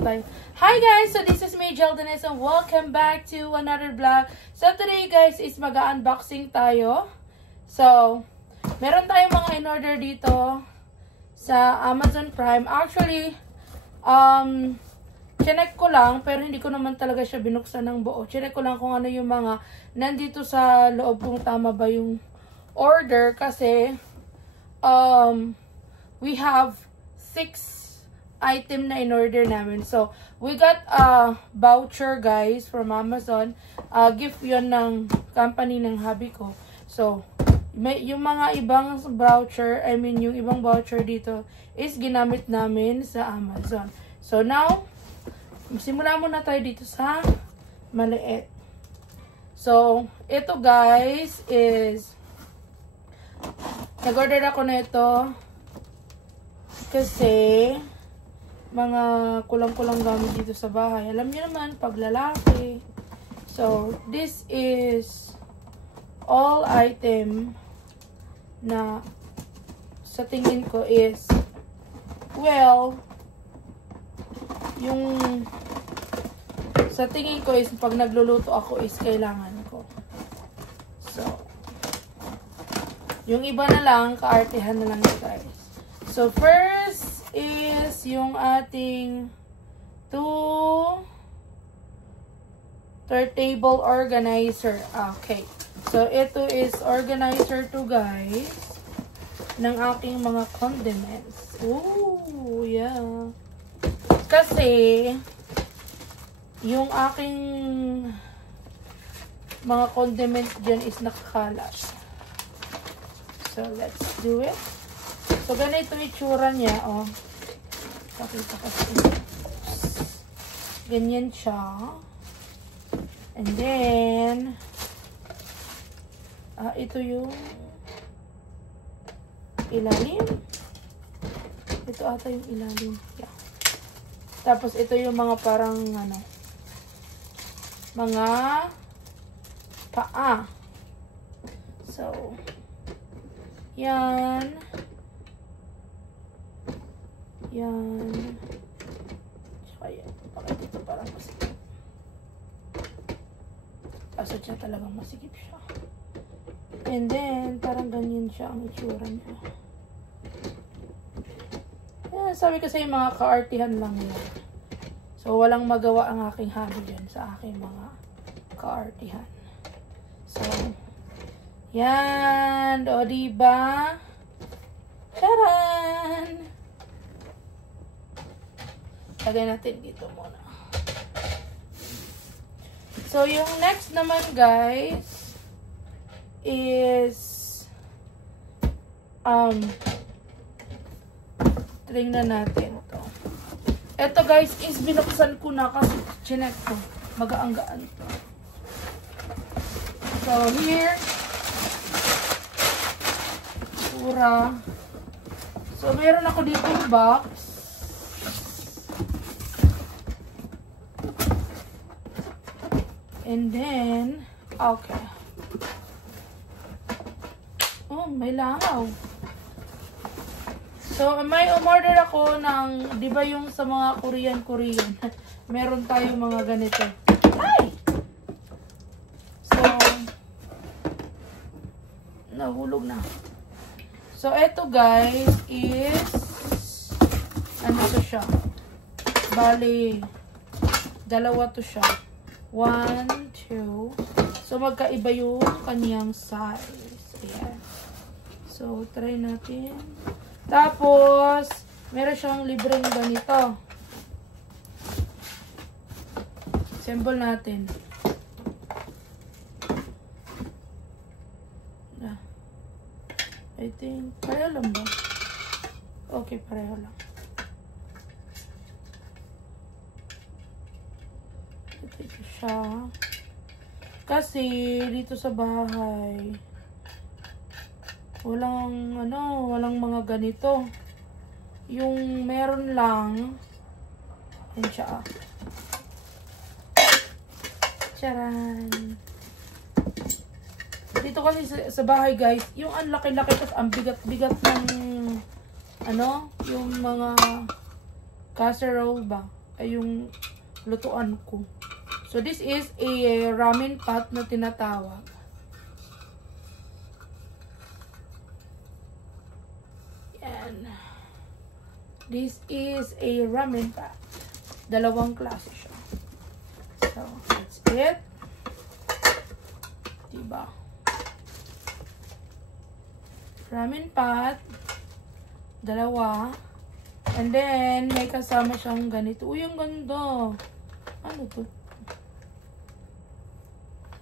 tayo. Hi guys! So this is me, Jeldenes, and welcome back to another vlog. So today guys is mag-unboxing tayo. So, meron tayong mga in-order dito sa Amazon Prime. Actually, chinek ko lang, pero hindi ko naman talaga siya binuksan ng buo. Chinek ko lang kung ano yung mga nandito sa loob, kung tama ba yung order. Kasi, we have 6 item na in-order namin. So, we got a voucher, guys, from Amazon. Gift yun ng company ng hubby ko. So, yung mga ibang voucher, yung ibang voucher dito is ginamit namin sa Amazon. So, now, simula muna tayo dito sa maliit. So, ito, guys, is nag-order ako na ito kasi mga kulang-kulang gamit dito sa bahay. Alam niyo naman, pag lalaki. So, this is all item na sa tingin ko is, well, yung sa tingin ko is pag nagluluto ako is kailangan ko. So, yung iba na lang, kaartehan na lang guys. So, first is yung ating turntable organizer. Okay. So, ito is organizer to guys ng aking mga condiments. Ooh, yeah. Kasi, yung aking mga condiments dyan is nakakalat. So, let's do it. So, ganito itsura niya, oh. Pakita kasi. Ganyan siya. And then, ito yung ilalim. Ito ata yung ilalim. Yeah. Tapos, ito yung mga parang, mga paa. So, yan. Yan. Tsaka yan. Bakit dito parang masikip? Kaso siya talagang masikip siya. And then, parang ganyan siya ang itsura niya. Yan, sabi ko sa yung mga kaartihan lang yan. So, walang magawa ang aking hobby dyan sa aking mga kaartihan. So, yan. O, diba? Charan! Lagay natin dito muna. So, yung next naman, guys, is, tingnan natin ito. Ito, guys, is binuksan ko na kasi chinek ko. Magaanggaan to. So, here, pura. So, meron ako dito yung box. And then, okay. Oh, may langaw. So, may umorder ako ng, di ba yung sa mga Korean, meron tayong mga ganito. Ay! So, nahulog na. So, eto guys is, ano to siya? Bali, dalawa to siya. 1, 2. So, magkaiba yung kanyang size. Ayan. So, try natin. Tapos, meron siyang libreng ganito. Assemble natin. I think, pareho lang ba? Okay, pareho lang. Ito siya. Kasi, dito sa bahay, walang mga ganito. Yung meron lang, yan siya. Charan! Dito kasi sa bahay, guys, yung ang laki-laki, tapos ang bigat-bigat ng, yung mga casserole ba? ay yung lutuan ko. So, this is a ramen pot na tinatawag. Yan. This is a ramen pot. Dalawang klase siya. So, that's it. Diba? Ramen pot. Dalawa. And then, may kasama siyang ganito. Uy, ang ganda. Ano to?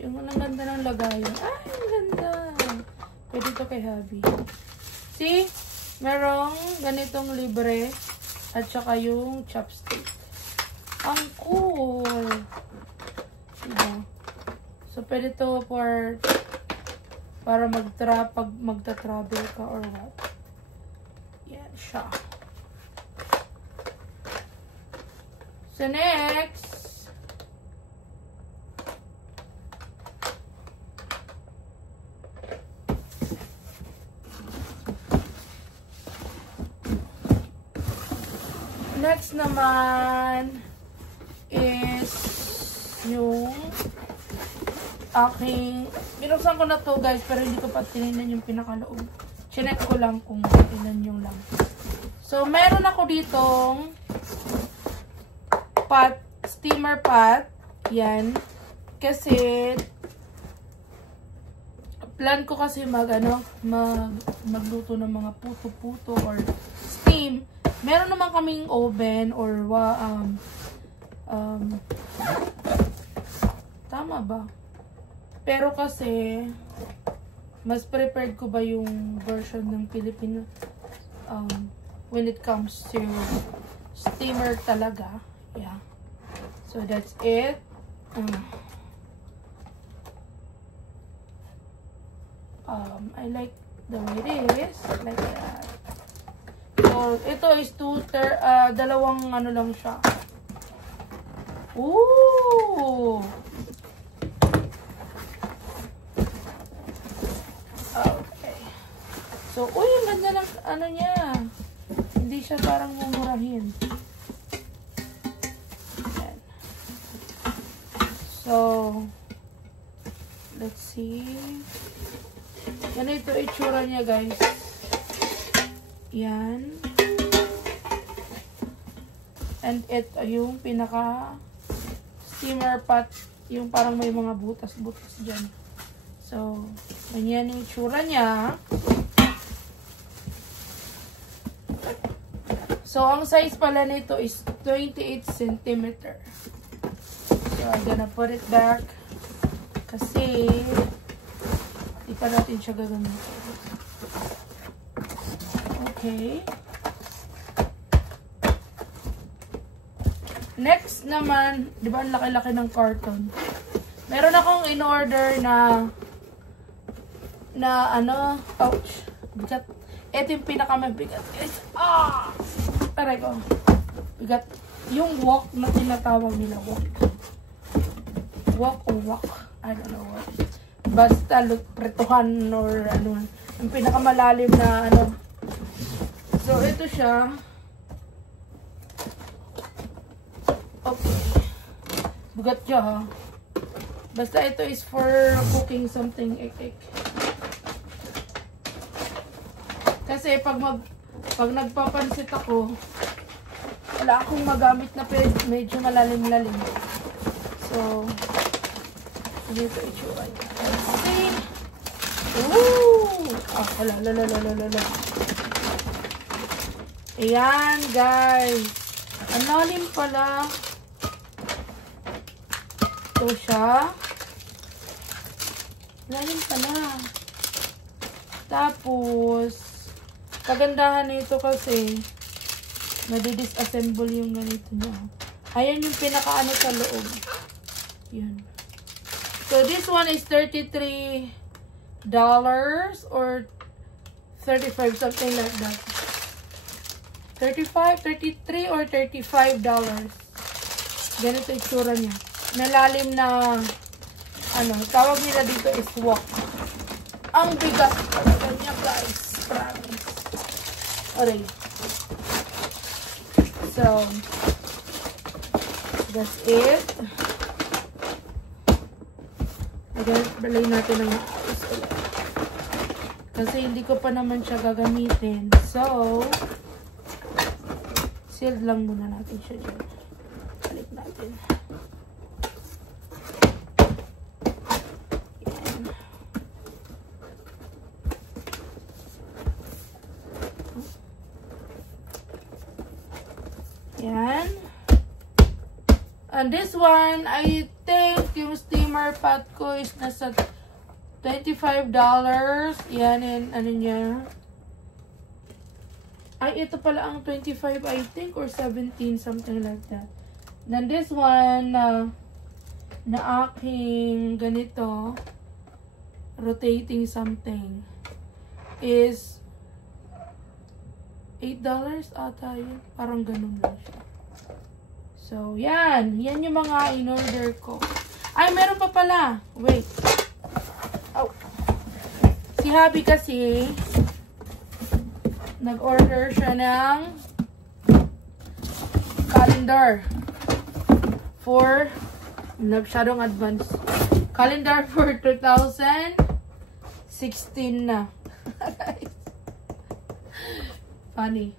Yung ang ganda ng lagayan. Ay, ang ganda. Pwede to kay hubby. See? Merong ganitong libre. At saka yung chopstick. Ang cool. Diba? So, pwede to para pag magta-travel ka or what. Yan siya. So, next. Next naman is yung aking, binuksan ko na to guys, pero hindi ko pa tinignan yung pinakaloob. Chinek ko lang kung ilan yung lang. So, meron ako ditong pot, steamer pot. Yan. Kasi, plan ko kasi magluto ng mga puto-puto or steam. Meron naman kaming oven or tama ba? Pero kasi mas prepared ko ba yung version ng Filipino when it comes to steamer talaga. Yeah. So that's it. I like the way it is. Like that. So, ito is dalawang ano lang siya. Ooh! Okay. So, uy, ang ganda ng ano niya. Hindi siya parang mumurahin. Yan. So, let's see. Ganito itsura niya, guys. Yan. And ito yung pinaka steamer pot, yung parang may mga butas-butas dyan. So, ganyan yung itsura niya. So, ang size pala nito is 28 cm. So, I'm gonna put it back kasi di pa natin siya gagamitin. Okay. Next naman, di ba ang laki-laki ng carton? Meron akong in-order na ouch, bigat. Ito yung pinakamabigat. Aray ko. Bigat. Yung wok na tinatawag nila, wok. Wok o wok. I don't know what. Basta pretuhan or ano. Yung pinakamalalim na ano. So, ito siya. Okay. Bugat siya, ha. Basta ito is for cooking something ek-ek. Kasi pag nagpapansit ako, wala akong magamit na medyo malalim-lalim. So, dito itsura niya. Let's see. Ooh! Lala. Ayan, guys. Ang lalim pala. Ito siya. Lalim pala. Tapos, kagandahan nito kasi, nadi-disassemble yung ganito niya. Ayan yung pinakaano sa loob. Yan. So, this one is $33 or 35, something like that. 35, 33, or $35. Ganito itsura niya. Nalalim na, tawag nila dito is wok. Ang bigat talaga niya, guys. Promise. Alright. So, That's it. Again, balay natin ng maayos ulit. Kasi hindi ko pa naman siya gagamitin. So, sealed lang muna natin siya dyan. Balik natin. Yan. And this one, I think yung steamer pot ko is nasa $25. Yan, and ano niya. Ay, ito pala ang 25, I think, or 17, something like that. Then this one, na aking ganito, rotating something, is $8 ata yun. Parang ganun lang siya. So, yan. Yan yung mga in-order ko. Ay, meron pa pala. Wait. Oh. Si Habi kasi, nag-order siya ng calendar for, masyadong advance. Calendar for 2016 na. Funny.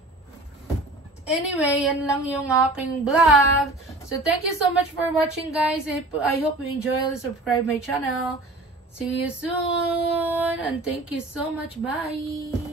Anyway, yan lang yung aking vlog. So, thank you so much for watching, guys. I hope you enjoy. Subscribe my channel. See you soon. And thank you so much. Bye.